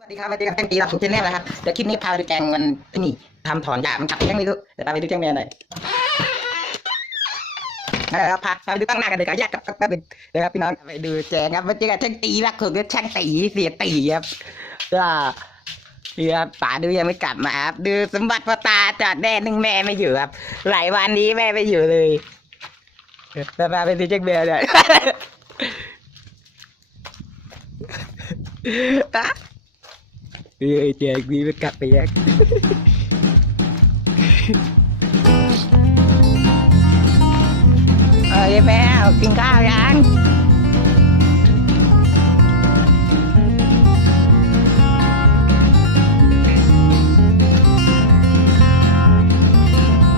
สวัสดีครับสวัสดีครับแจ้งตีรับสุดเทนแน่นะครับ เดี๋ยวคลิปนี้พาไปดูแกงมันนี่ทำถอนหญ้ามันจับยังไม่รู้เดี๋ยวพาไปดูแจ้งแมนหน่อยนะครับพาพาไปดูตั้งหน้ากันเลยครับแยกกับแป๊บนึงนะครับพี่น้องไปดูแจงครับมันจะกับแจ้งตีรักสุดก็ช่างตีเสียตีครับก็เรือป๋าดูยังไม่กลับมาครับดูสมบัติพ่อตาจอดแน่นึงแม่ไม่อยู่ครับหลายวันนี้แม่ไม่อยู่เลยเดี๋ยวพาไปดูแจ้งแมนหน่อย อะเอ้ยแจกมีมันกลับไปแยังเอ้ยแม่กินข้าวยัง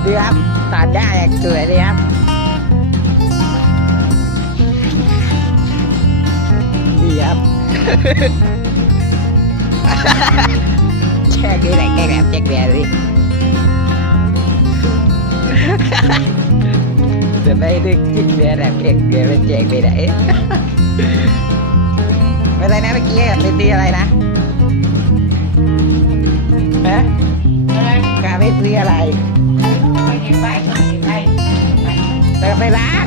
ดีครับตัดได้อยางสวยเลยครับดีครับ แค่นี้แหละแค่แบบแจ็คแบร์เลยจะไม่ได้คิดเบียร์แบบแจ็คเบียร์เป็นแจ็คไปไหนไม่ไรนะเมื่อกี้เป็นตีอะไรนะฮะกาไม่ตีอะไรแต่ไปร้าน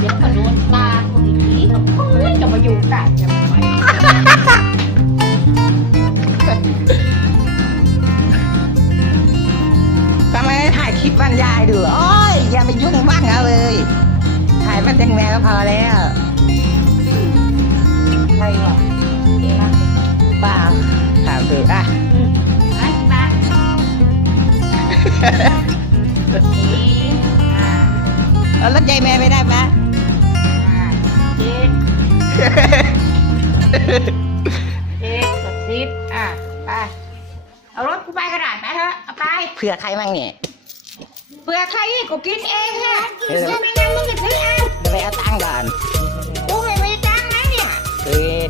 เดี๋ยวมาโดนตาคนอีกทีเฮ้ยจะมาอยู่กันจะไมทำไมไม่ถ่ายคลิปบรรยายดูโอ้ยอย่าไปยุ่งบ้างเอาเลย ถ่ายมันแจ็คแบร์ก็พอแล้วใครวะเดี๋ยวนะป้าถามดูอะไอ้ตา เอารถยายแม่ไม่ได้ปะอ่าเจ็ดเจ็ดกดซิปอะไปเอารถกูไปกระดาษไปเถอะเอาไปเผื่อใครมั่งเนี่ยเผื่อใครกูกินเองฮะเออไม่งั้นมึงจะซื้อเอาเดี๋ยวไปเอาตังค์ก่อนกูไม่มีตังค์นะเนี่ยเฮ้ย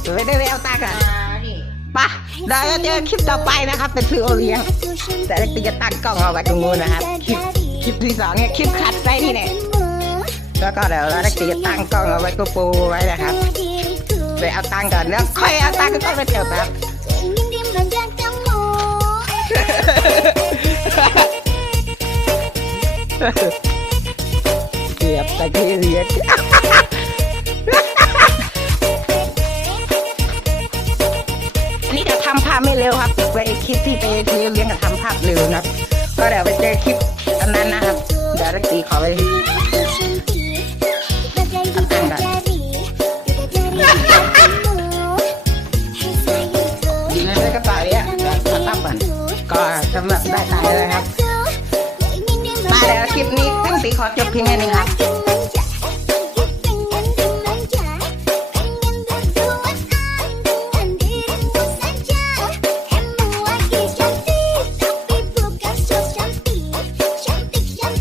เดี๋ยวไปได้ไปเอาตังค์ก่อนอ่านี่ไปะเดี๋ยวเราเจอคลิปต่อไปนะครับ เป็นฟิวโอเลี้ยงแต่เล็กตีจะตั้งกล้องเอาไว้ตรงนู้นนะครับคลิป คลิปที่สองเนี่ยคลิปขัดไปนี่เนี่ยแล้วก็เดี๋ยวเราเล็กตีจะตั้งกล้องเอาไว้กูปูไว้นะครับไปเอาตังค์ก่อนแล้วค่อยเอาตังค์ก็ไปเจอครับเกือบตะกี้เลี้ยงอันนี้จะทำภาพไม่เร็วครับไปคลิปที่ไปเลี้ยงกับทำภาพเร็วนะครับก็เดี๋ยวไปเจอคลิป อันนั้นนะครับเดี๋ยวเล็กตีขอไปอยู่ในกระเป๋าเนี่ยเดี๋ยวขอตั้งก่อนก็สำหรับได้ตายเลยนะครับมาแล้วคลิปนี้ทั้งตีขอจบเพียงแค่นี้ครับ